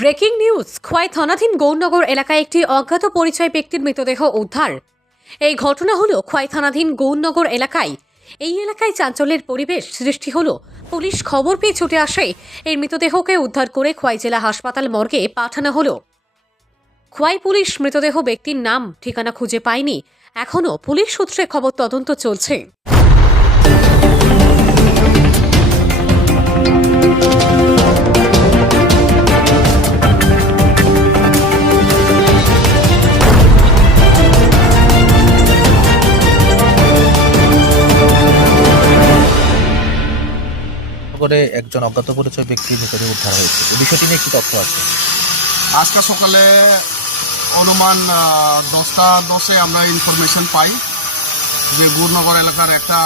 Breaking news Khowai থানাধীন গৌরনগর এলাকায় একটি অজ্ঞাত পরিচয় ব্যক্তির মৃতদেহ উদ্ধার। এই ঘটনা হলো খোয়াই থানাধীন গৌরনগর এলাকায়। এই এলাকায় চাঞ্চল্যের পরিবেশ সৃষ্টি হলো। পুলিশ খবর পেয়ে ছুটে আসে, এই মৃতদেহকে উদ্ধার করে খোয়াই জেলা হাসপাতাল মর্গে পাঠানো হলো। খোয়াই পুলিশ মৃতদেহ ব্যক্তির নাম, ঠিকানা খুঁজে পায়নি। এখনও পুলিশ সূত্রে খবর তদন্ত চলছে। করে একজন অজ্ঞাত পরিচয় ব্যক্তির ভিতরে উদ্ধার হয়েছে। বিষয়টি নিয়ে কি তথ্য আছে? আজকে সকালে অনুমান দশটা দশে আমরা ইনফরমেশন পাই যে গুরনগর এলাকার একটা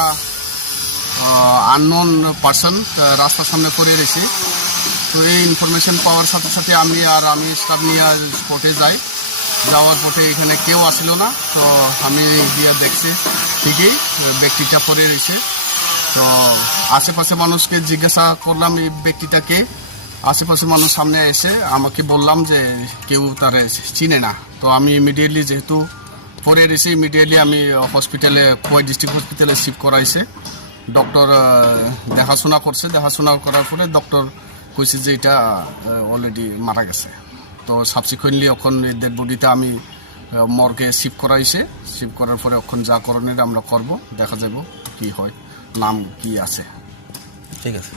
আননোন পার্সন রাস্তার সামনে পড়ে রয়েছে তো এই ইনফরমেশন পাওয়ার সাথে সাথে আমি আর আমি স্টাফ নিয়ে স্পটে যাই। যাওয়ার পথে এখানে কেউ আসলো না, তো আমি গিয়ে দেখছি ঠিকই ব্যক্তিটা পড়ে রয়েছে তো আশেপাশে মানুষকে জিজ্ঞাসা করলাম এই ব্যক্তিটাকে। আশেপাশে মানুষ সামনে এসে আমাকে বললাম যে কেউ তার চিনে না। তো আমি ইমিডিয়েটলি যেহেতু পরে এসে ইমিডিয়েটলি আমি হসপিটালে কোয়াই ডিস্ট্রিক্ট হসপিটালে শিফট করাইছে। ডক্টর দেখাশোনা করছে। দেখাশোনা করার পরে ডক্টর কইছে যে এটা অলরেডি মারা গেছে। তো সাবসিকুয়েন্টলি এখন এদের বডিতে আমি মর্গে শিফট করাইছে। শিফট করার পরে এখন যা করণের আমরা করব, দেখা যাব কি হয়। নাম কি আছে? ঠিক আছে।